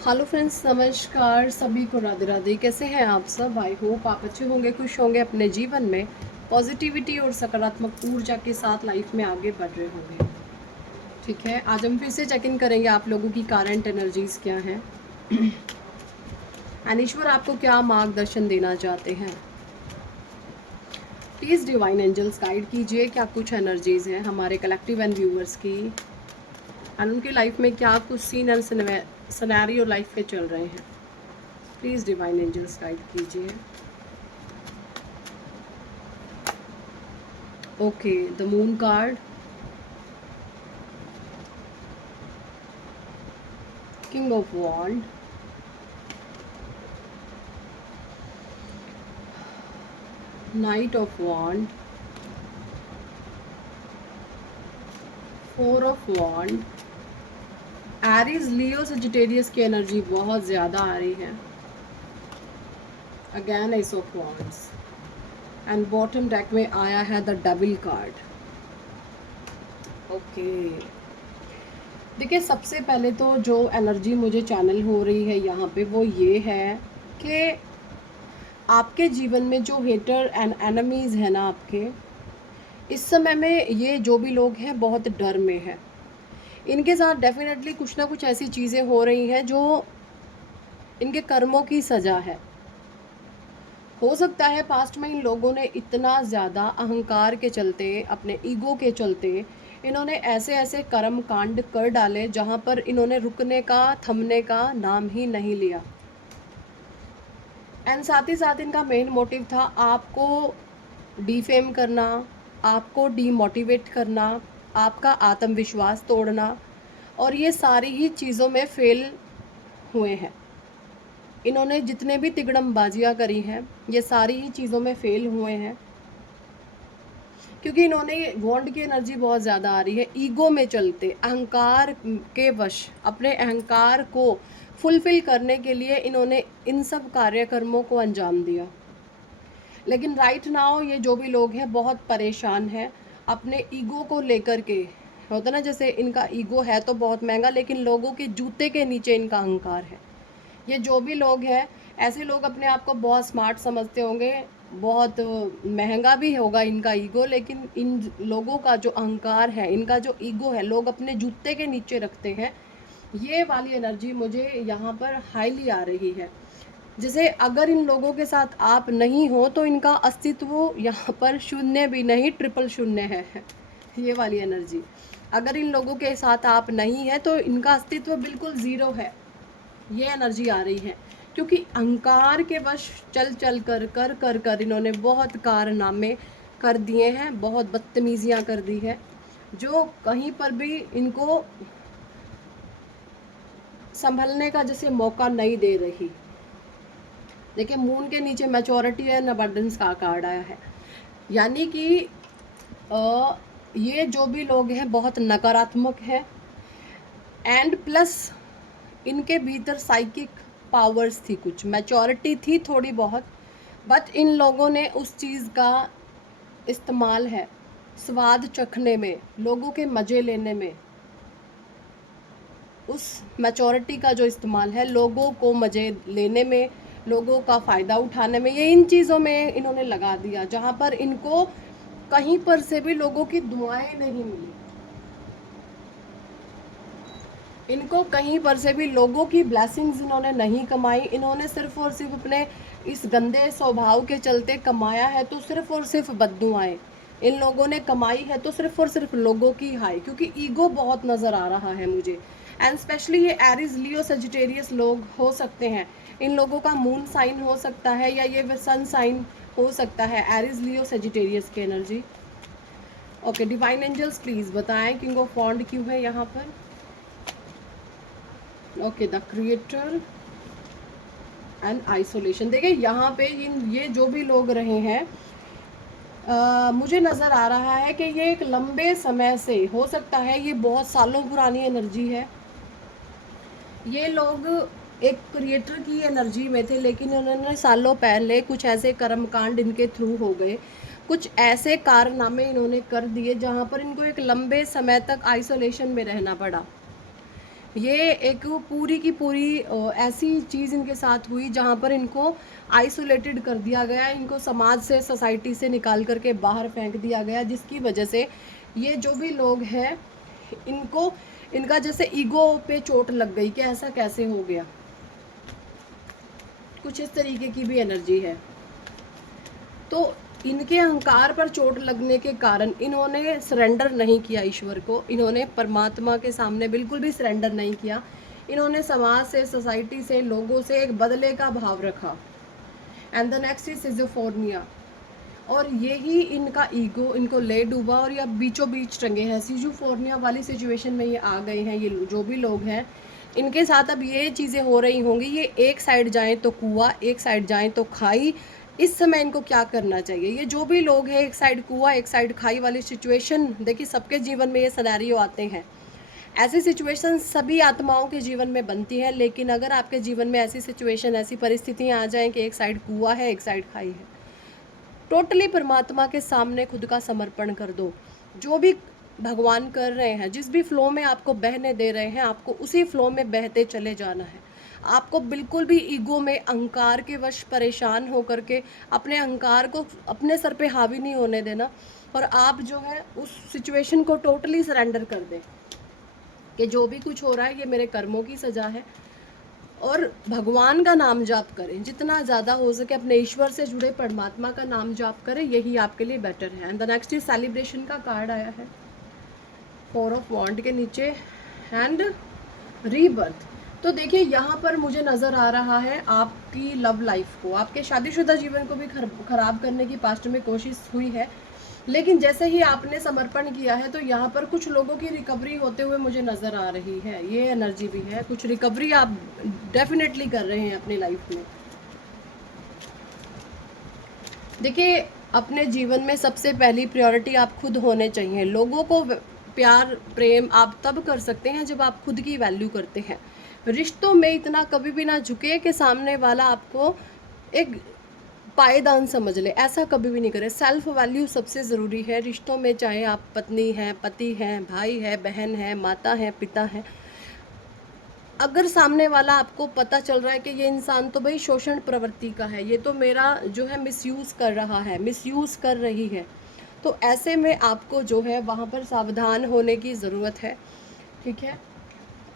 Hello friends, नमस्कार सभी को। राधे राधे। कैसे हैं आप सब? आई होप आप अच्छे होंगे, खुश होंगे, अपने जीवन में पॉजिटिविटी और सकारात्मक ऊर्जा के साथ लाइफ में आगे बढ़ रहे होंगे। ठीक है, आज हम फिर से चेक इन करेंगे आप लोगों की करंट एनर्जीज क्या हैं एंड ईश्वर आपको क्या मार्गदर्शन देना चाहते हैं। प्लीज़ डिवाइन एंजल्स गाइड कीजिए क्या कुछ एनर्जीज हैं हमारे कलेक्टिव एंड व्यूअर्स की, एंड उनकी लाइफ में क्या कुछ सीन एंड सिनेरियो लाइफ के चल रहे हैं। प्लीज़ डिवाइन एंजल्स गाइड कीजिए। Okay, the moon card, king of wand, knight of wand, four of wand. Aries, Leo, Sagittarius की एनर्जी बहुत ज़्यादा आ रही है। Again ace of wands and bottom deck में आया है द डबल कार्ड। ओके, देखिए सबसे पहले तो जो एनर्जी मुझे चैनल हो रही है यहाँ पे वो ये है कि आपके जीवन में जो हेटर एंड एनिमीज़ हैं ना आपके, इस समय में ये जो भी लोग हैं बहुत डर में है। इनके साथ डेफिनेटली कुछ ना कुछ ऐसी चीज़ें हो रही हैं जो इनके कर्मों की सज़ा है। हो सकता है पास्ट में इन लोगों ने इतना ज़्यादा अहंकार के चलते, अपने ईगो के चलते, इन्होंने ऐसे ऐसे कर्म कांड कर डाले जहाँ पर इन्होंने रुकने का, थमने का नाम ही नहीं लिया। एंड साथ ही साथ इनका मेन मोटिव था आपको डिफेम करना, आपको डीमोटिवेट करना, आपका आत्मविश्वास तोड़ना, और ये सारी ही चीज़ों में फेल हुए हैं। इन्होंने जितने भी तिगड़मबाजियाँ करी हैं ये सारी ही चीज़ों में फेल हुए हैं, क्योंकि इन्होंने वॉन्ड की एनर्जी बहुत ज़्यादा आ रही है। ईगो में चलते, अहंकार के वश, अपने अहंकार को फुलफिल करने के लिए इन्होंने इन सब कार्यक्रमों को अंजाम दिया। लेकिन राइट नाउ ये जो भी लोग हैं बहुत परेशान हैं अपने ईगो को लेकर के। होता ना, जैसे इनका ईगो है तो बहुत महंगा, लेकिन लोगों के जूते के नीचे इनका अहंकार है। ये जो भी लोग हैं, ऐसे लोग अपने आप को बहुत स्मार्ट समझते होंगे, बहुत महंगा भी होगा इनका ईगो, लेकिन इन लोगों का जो अहंकार है, इनका जो ईगो है, लोग अपने जूते के नीचे रखते हैं। ये वाली एनर्जी मुझे यहाँ पर हाईली आ रही है। जैसे अगर इन लोगों के साथ आप नहीं हो तो इनका अस्तित्व यहाँ पर शून्य भी नहीं, ट्रिपल शून्य है। ये वाली एनर्जी, अगर इन लोगों के साथ आप नहीं हैं तो इनका अस्तित्व बिल्कुल ज़ीरो है। ये एनर्जी आ रही है क्योंकि अहंकार के वश चल चल कर कर कर कर इन्होंने बहुत कारनामे कर दिए हैं, बहुत बदतमीजियाँ कर दी है, जो कहीं पर भी इनको संभलने का जैसे मौका नहीं दे रही। देखिए मून के नीचे मैच्योरिटी एंड अबंडेंस का कार्ड आया है, यानी कि ये जो भी लोग हैं बहुत नकारात्मक है, एंड प्लस इनके भीतर साइकिक पावर्स थी, कुछ मैच्योरिटी थी थोड़ी बहुत, बट इन लोगों ने उस चीज़ का इस्तेमाल है स्वाद चखने में, लोगों के मज़े लेने में। उस मैच्योरिटी का जो इस्तेमाल है लोगों को मज़े लेने में, लोगों का फ़ायदा उठाने में, ये इन चीज़ों में इन्होंने लगा दिया जहाँ पर इनको कहीं पर से भी लोगों की दुआएं नहीं मिली। इनको कहीं पर से भी लोगों की ब्लेसिंग्स इन्होंने नहीं कमाई। इन्होंने सिर्फ और सिर्फ अपने इस गंदे स्वभाव के चलते कमाया है तो सिर्फ और सिर्फ बद्दुआएं। इन लोगों ने कमाई है तो सिर्फ और सिर्फ लोगों की हाई, क्योंकि ईगो बहुत नज़र आ रहा है मुझे। एंड स्पेशली ये एरीज, लियो, सजिटेरियस लोग हो सकते हैं। इन लोगों का मून साइन हो सकता है या ये सन साइन हो सकता है। एरीज, लियो, सजिटेरियस की energy. Okay, divine angels please बताएं किंग ऑफ वॉन्ड क्यों है यहाँ पर। Okay, the creator and isolation. देखिए यहाँ पे ये जो भी लोग रहे हैं, मुझे नज़र आ रहा है कि ये एक लंबे समय से, हो सकता है ये बहुत सालों पुरानी एनर्जी है। ये लोग एक क्रिएटर की एनर्जी में थे, लेकिन उन्होंने सालों पहले कुछ ऐसे कर्मकांड इनके थ्रू हो गए, कुछ ऐसे कारनामे इन्होंने कर दिए जहाँ पर इनको एक लंबे समय तक आइसोलेशन में रहना पड़ा। ये एक पूरी की पूरी ऐसी चीज़ इनके साथ हुई जहाँ पर इनको आइसोलेटेड कर दिया गया, इनको समाज से, सोसाइटी से निकाल करके बाहर फेंक दिया गया, जिसकी वजह से ये जो भी लोग हैं इनको, इनका जैसे ईगो पे चोट लग गई कि ऐसा कैसे हो गया। कुछ इस तरीके की भी एनर्जी है। तो इनके अहंकार पर चोट लगने के कारण इन्होंने सरेंडर नहीं किया ईश्वर को, इन्होंने परमात्मा के सामने बिल्कुल भी सरेंडर नहीं किया। इन्होंने समाज से, सोसाइटी से, लोगों से एक बदले का भाव रखा। And the next is schizophrenia. और यही इनका ईगो इनको ले डूबा और ये अब बीचों बीच टंगे हैं। सिजोफोर्निया वाली सिचुएशन में ये आ गए हैं। ये जो भी लोग हैं इनके साथ अब ये चीज़ें हो रही होंगी, ये एक साइड जाएं तो कुआं, एक साइड जाएं तो खाई। इस समय इनको क्या करना चाहिए? ये जो भी लोग हैं, एक साइड कुआं एक साइड खाई वाली सिचुएशन, देखिए सबके जीवन में ये सिनेरियो आते हैं। ऐसी सिचुएशन सभी आत्माओं के जीवन में बनती है, लेकिन अगर आपके जीवन में ऐसी सिचुएशन, ऐसी परिस्थितियाँ आ जाएं कि एक साइड कुआं है एक साइड खाई है, टोटली परमात्मा के सामने खुद का समर्पण कर दो। जो भी भगवान कर रहे हैं, जिस भी फ्लो में आपको बहने दे रहे हैं, आपको उसी फ्लो में बहते चले जाना है। आपको बिल्कुल भी ईगो में, अहंकार के वश परेशान होकर के अपने अहंकार को अपने सर पे हावी नहीं होने देना, और आप जो है उस सिचुएशन को टोटली सरेंडर कर दें कि जो भी कुछ हो रहा है ये मेरे कर्मों की सज़ा है। और भगवान का नाम जाप करें, जितना ज़्यादा हो सके अपने ईश्वर से जुड़े परमात्मा का नाम जाप करें, यही आपके लिए बेटर है। And the next is celebration का कार्ड आया है 4 ऑफ वॉन्ड के नीचे, एंड रीबर्थ। तो देखिए यहाँ पर मुझे नज़र आ रहा है आपकी लव लाइफ को, आपके शादीशुदा जीवन को भी खराब करने की पास्ट में कोशिश हुई है, लेकिन जैसे ही आपने समर्पण किया है तो यहाँ पर कुछ लोगों की रिकवरी होते हुए मुझे नज़र आ रही है। ये एनर्जी भी है, कुछ रिकवरी आप डेफिनेटली कर रहे हैं अपनी लाइफ में। देखिए अपने जीवन में सबसे पहली प्रायोरिटी आप खुद होने चाहिए। लोगों को प्यार प्रेम आप तब कर सकते हैं जब आप खुद की वैल्यू करते हैं। रिश्तों में इतना कभी भी ना झुके कि सामने वाला आपको एक पायदान समझ ले, ऐसा कभी भी नहीं करें। सेल्फ वैल्यू सबसे ज़रूरी है रिश्तों में, चाहे आप पत्नी हैं, पति हैं, भाई है, बहन है, माता है, पिता है। अगर सामने वाला आपको पता चल रहा है कि ये इंसान तो भाई शोषण प्रवृत्ति का है, ये तो मेरा जो है मिसयूज़ कर रहा है, मिसयूज़ कर रही है, तो ऐसे में आपको जो है वहाँ पर सावधान होने की ज़रूरत है। ठीक है,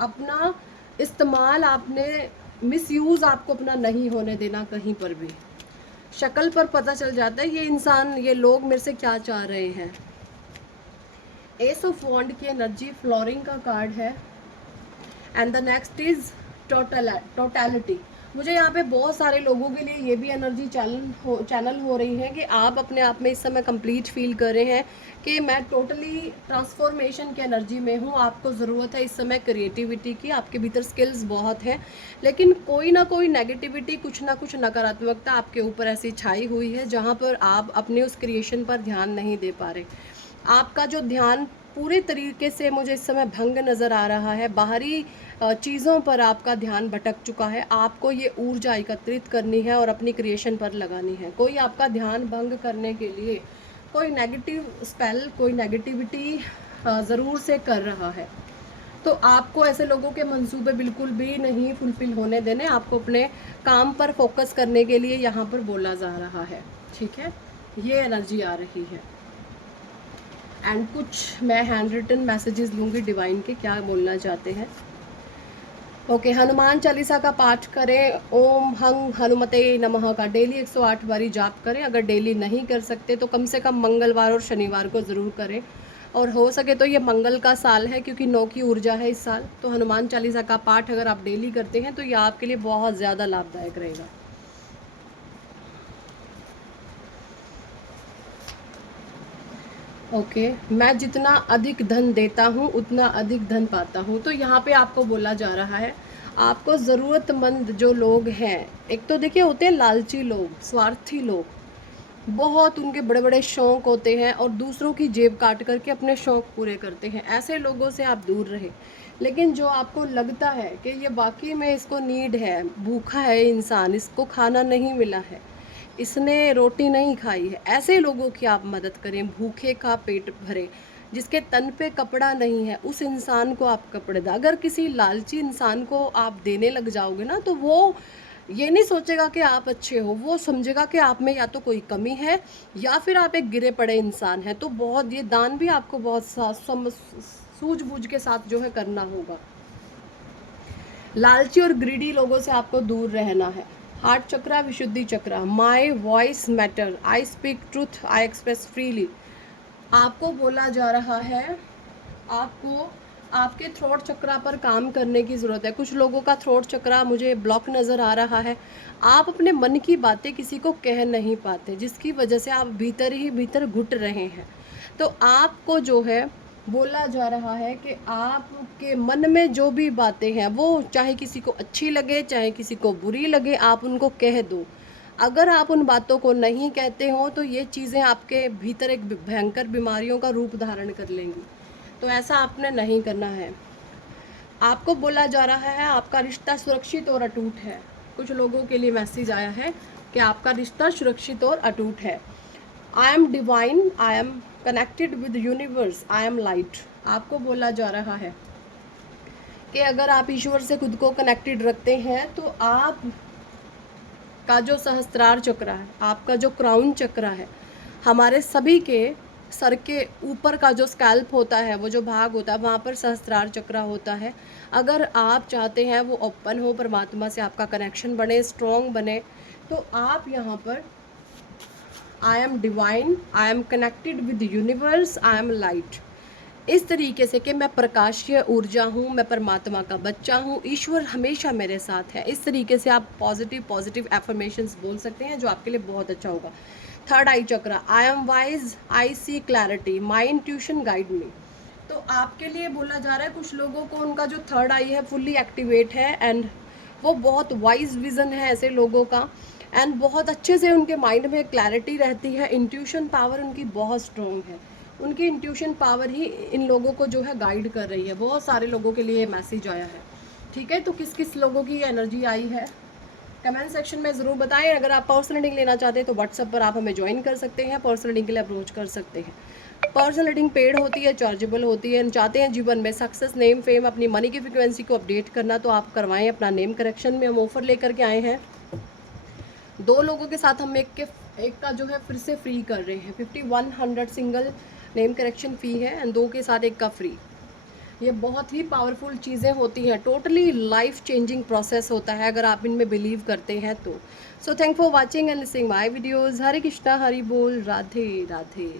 अपना इस्तेमाल आपने, मिसयूज़ आपको अपना नहीं होने देना कहीं पर भी। शक्ल पर पता चल जाता है ये इंसान, ये लोग मेरे से क्या चाह रहे हैं। एस ऑफ वॉन्ड की एनर्जी फ्लोरिंग का कार्ड है, and the next is totality. मुझे यहाँ पे बहुत सारे लोगों के लिए ये भी एनर्जी चैनल हो रही है कि आप अपने आप में इस समय कंप्लीट फील कर रहे हैं कि मैं टोटली ट्रांसफॉर्मेशन की एनर्जी में हूँ। आपको ज़रूरत है इस समय क्रिएटिविटी की, आपके भीतर स्किल्स बहुत हैं, लेकिन कोई ना कोई नेगेटिविटी, कुछ ना कुछ नकारात्मकता आपके ऊपर ऐसी छाई हुई है जहाँ पर आप अपने उस क्रिएशन पर ध्यान नहीं दे पा रहे। आपका जो ध्यान पूरे तरीके से मुझे इस समय भंग नज़र आ रहा है, बाहरी चीज़ों पर आपका ध्यान भटक चुका है। आपको ये ऊर्जा एकत्रित करनी है और अपनी क्रिएशन पर लगानी है। कोई आपका ध्यान भंग करने के लिए कोई नेगेटिव स्पेल, कोई नेगेटिविटी ज़रूर से कर रहा है, तो आपको ऐसे लोगों के मंसूबे बिल्कुल भी नहीं फुलफिल होने देने। आपको अपने काम पर फोकस करने के लिए यहाँ पर बोला जा रहा है। ठीक है, ये एनर्जी आ रही है। एंड कुछ मैं हैंड रिटन मैसेजेस लूँगी डिवाइन के, क्या बोलना चाहते हैं। ओके, हनुमान चालीसा का पाठ करें, ओम हंग हनुमते नमः का डेली 108 बारी जाप करें। अगर डेली नहीं कर सकते तो कम से कम मंगलवार और शनिवार को ज़रूर करें, और हो सके तो ये मंगल का साल है क्योंकि 9 की ऊर्जा है इस साल, तो हनुमान चालीसा का पाठ अगर आप डेली करते हैं तो ये आपके लिए बहुत ज़्यादा लाभदायक रहेगा। ओके, मैं जितना अधिक धन देता हूँ उतना अधिक धन पाता हूँ। तो यहाँ पे आपको बोला जा रहा है, आपको ज़रूरतमंद जो लोग हैं, एक तो देखिए होते हैं लालची लोग, स्वार्थी लोग, बहुत उनके बड़े बड़े शौक़ होते हैं और दूसरों की जेब काट करके अपने शौक़ पूरे करते हैं। ऐसे लोगों से आप दूर रहें। लेकिन जो आपको लगता है कि ये वाकई में इसको नीड है, भूखा है इंसान, इसको खाना नहीं मिला है, इसने रोटी नहीं खाई है, ऐसे लोगों की आप मदद करें, भूखे का पेट भरे। जिसके तन पे कपड़ा नहीं है उस इंसान को आप कपड़े दो। अगर किसी लालची इंसान को आप देने लग जाओगे ना, तो वो ये नहीं सोचेगा कि आप अच्छे हो, वो समझेगा कि आप में या तो कोई कमी है या फिर आप एक गिरे पड़े इंसान हैं। तो बहुत ये दान भी आपको बहुत सूझबूझ के साथ जो है करना होगा। लालची और ग्रीडी लोगों से आपको दूर रहना है। Heart chakra, Vishuddhi chakra, my voice matter, I speak truth, I express freely. आपको बोला जा रहा है आपको आपके थ्रोट चक्रा पर काम करने की ज़रूरत है। कुछ लोगों का थ्रोट चक्रा मुझे ब्लॉक नज़र आ रहा है। आप अपने मन की बातें किसी को कह नहीं पाते, जिसकी वजह से आप भीतर ही भीतर घुट रहे हैं। तो आपको जो है बोला जा रहा है कि आपके मन में जो भी बातें हैं वो चाहे किसी को अच्छी लगे चाहे किसी को बुरी लगे, आप उनको कह दो। अगर आप उन बातों को नहीं कहते हो तो ये चीज़ें आपके भीतर एक भयंकर बीमारियों का रूप धारण कर लेंगी। तो ऐसा आपने नहीं करना है। आपको बोला जा रहा है आपका रिश्ता सुरक्षित और अटूट है। कुछ लोगों के लिए मैसेज आया है कि आपका रिश्ता सुरक्षित और अटूट है। I am divine, I am connected with universe, I am light. आपको बोला जा रहा है कि अगर आप ईश्वर से खुद को कनेक्टेड रखते हैं तो आप का जो सहस्त्रार चक्र है, आपका जो क्राउन चक्र है, हमारे सभी के सर के ऊपर का जो स्कैल्प होता है, वो जो भाग होता है, वहाँ पर सहस्त्रार चक्र होता है। अगर आप चाहते हैं वो ओपन हो, परमात्मा से आपका कनेक्शन बने, स्ट्रॉन्ग बने, तो आप यहाँ पर I am divine, I am connected with universe, I am light, इस तरीके से कि मैं प्रकाशीय ऊर्जा हूँ, मैं परमात्मा का बच्चा हूँ, ईश्वर हमेशा मेरे साथ है। इस तरीके से आप पॉजिटिव एफर्मेशंस बोल सकते हैं, जो आपके लिए बहुत अच्छा होगा। Third eye chakra, I am wise, I see clarity, my intuition guide me. तो आपके लिए बोला जा रहा है कुछ लोगों को उनका जो थर्ड आई है फुल्ली एक्टिवेट है एंड वो बहुत वाइज विजन है ऐसे लोगों का, एंड बहुत अच्छे से उनके माइंड में क्लैरिटी रहती है। इंट्यूशन पावर उनकी बहुत स्ट्रॉन्ग है। उनकी इंट्यूशन पावर ही इन लोगों को जो है गाइड कर रही है। बहुत सारे लोगों के लिए ये मैसेज आया है। ठीक है, तो किस किस लोगों की एनर्जी आई है कमेंट सेक्शन में ज़रूर बताएं। अगर आप पर्सनल रीडिंग लेना चाहते हैं तो व्हाट्सएप पर आप हमें ज्वाइन कर सकते हैं, पर्सनल रीडिंग के लिए अप्रोच कर सकते हैं। पर्सनल रीडिंग पेड होती है, चार्जेबल होती है। चाहते हैं जीवन में सक्सेस, नेम, फेम, अपनी मनी की फ्रिक्वेंसी को अपडेट करना तो आप करवाएं अपना नेम करेक्शन में। हम ऑफर लेकर के आए हैं। 2 लोगों के साथ हम एक का जो है फिर से फ्री कर रहे हैं। 5100 सिंगल नेम करेक्शन फ़ी है एंड 2 के साथ 1 का फ्री। ये बहुत ही पावरफुल चीज़ें होती हैं, टोटली लाइफ चेंजिंग प्रोसेस होता है अगर आप इनमें बिलीव करते हैं तो। So thank for watching and listening my videos. Hare Krishna, Hari बोल, राधे राधे।